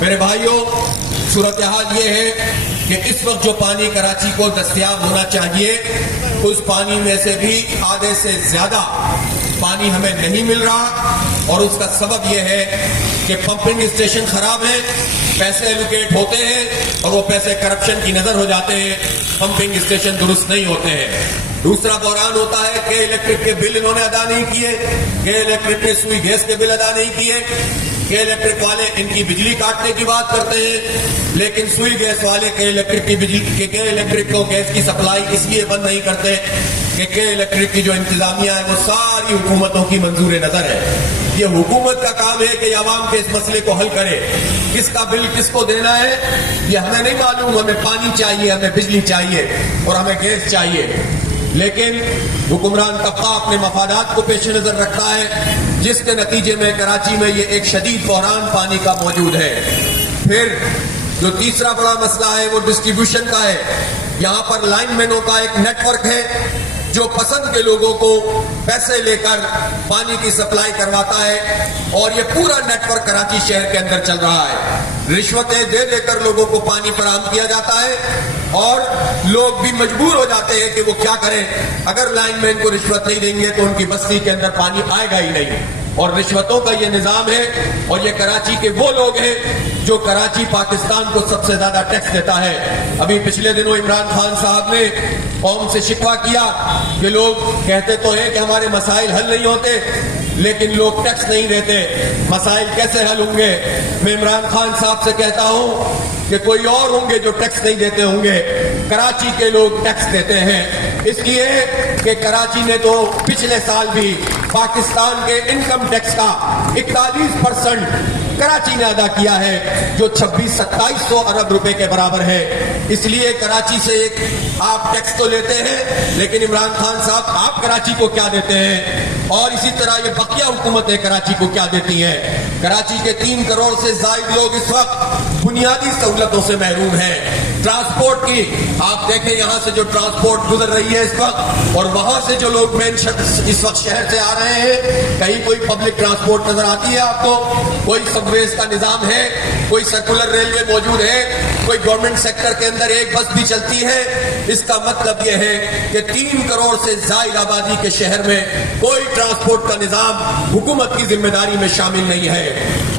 میرے بھائیوں، صورتحال یہ ہے کہ اس وقت جو پانی کراچی کو دستیاب ہونا چاہیے اس پانی میں سے بھی آدھے سے زیادہ پانی ہمیں نہیں مل رہا، اور اس کا سبب یہ ہے کہ پمپنگ اسٹیشن خراب ہیں، پیسے ایلوکیٹ ہوتے ہیں اور وہ پیسے کرپشن کی نظر ہو جاتے ہیں، پمپنگ اسٹیشن درست نہیں ہوتے ہیں۔ دوسرا بحران ہوتا ہے کہ الیکٹرک کے بل انہوں نے ادا نہیں کیے، کہ الیکٹرک کے سوئی گیس کے بل ادا نہیں کیے، کہ الیکٹرک والے ان کی بجلی کاٹنے کی بات کرتے ہیں لیکن سوئی گیس والے کہ الیکٹرک کو گیس کی سپلائی اس لیے بند نہیں کرتے کہ الیکٹرک کی جو انتظامیہ ہے وہ ساری حکومتوں کی منظور نظر ہے۔ یہ حکومت کا کام ہے کہ عوام کے اس مسئلے کو حل کرے، کس کا بل کس کو دینا ہے یہ ہمیں نہیں معلوم، ہمیں پانی چاہیے، ہمیں بجلی چاہیے اور ہمیں گیس چاہیے، لیکن حکمران طبقہ اپنے مفادات کو پیش نظر رکھتا ہے، جس کے نتیجے میں کراچی میں یہ ایک شدید بحران پانی کا موجود ہے۔ پھر جو تیسرا بڑا مسئلہ ہے وہ ڈسٹریبیوشن کا ہے۔ یہاں پر لائن مینوں کا ایک نیٹ ورک ہے جو پسند کے لوگوں کو پیسے لے کر پانی کی سپلائی کرواتا ہے، اور یہ پورا نیٹ ورک کراچی شہر کے اندر چل رہا ہے۔ رشوتیں دے دے کر لوگوں کو پانی فراہم کیا جاتا ہے اور لوگ بھی مجبور ہو جاتے ہیں کہ وہ کیا کریں، اگر لائن مین کو رشوت نہیں دیں گے تو ان کی بستی کے اندر پانی آئے گا ہی نہیں۔ اور رشوتوں کا یہ نظام ہے، اور یہ کراچی کے وہ لوگ ہیں جو کراچی پاکستان کو سب سے زیادہ ٹیکس دیتا ہے۔ ابھی پچھلے دنوں عمران خان صاحب نے قوم سے شکوہ کیا کہ لوگ کہتے تو ہیں کہ ہمارے مسائل حل نہیں ہوتے لیکن لوگ ٹیکس نہیں دیتے، مسائل کیسے حل ہوں گے؟ میں عمران خان صاحب سے کہتا ہوں کہ کوئی اور ہوں گے جو ٹیکس نہیں دیتے ہوں گے، کراچی کے لوگ ٹیکس دیتے ہیں، اس لیے کہ کراچی نے تو پچھلے سال بھی پاکستان کے انکم ٹیکس کا 41% کراچی نے ادا کیا ہے، جو 2600-2700 ارب روپے کے برابر ہے۔ اس لیے کراچی سے ایک آپ ٹیکس تو لیتے ہیں لیکن عمران خان صاحب آپ کراچی کو کیا دیتے ہیں؟ اور اسی طرح یہ بقیہ حکومتیں کراچی کو کیا دیتی ہیں؟ کراچی کے 3 کروڑ سے زائد لوگ اس وقت بنیادی سہولتوں سے محروم ہیں۔ ٹرانسپورٹ کی آپ دیکھیں، یہاں سے جو ٹرانسپورٹ گزر رہی ہے اس وقت، اور وہاں سے جو لوگ مین اس وقت شہر سے آ رہے ہیں، کہیں کوئی پبلک ٹرانسپورٹ نظر آتی ہے آپ کو؟ کوئی سب ویز کا نظام ہے؟ کوئی سرکولر ریلوے موجود ہے؟ کوئی گورنمنٹ سیکٹر کے اندر ایک بس بھی چلتی ہے؟ اس کا مطلب یہ ہے کہ 3 کروڑ سے زائد آبادی کے شہر میں کوئی ٹرانسپورٹ کا نظام حکومت کی ذمہ داری میں شامل نہیں ہے۔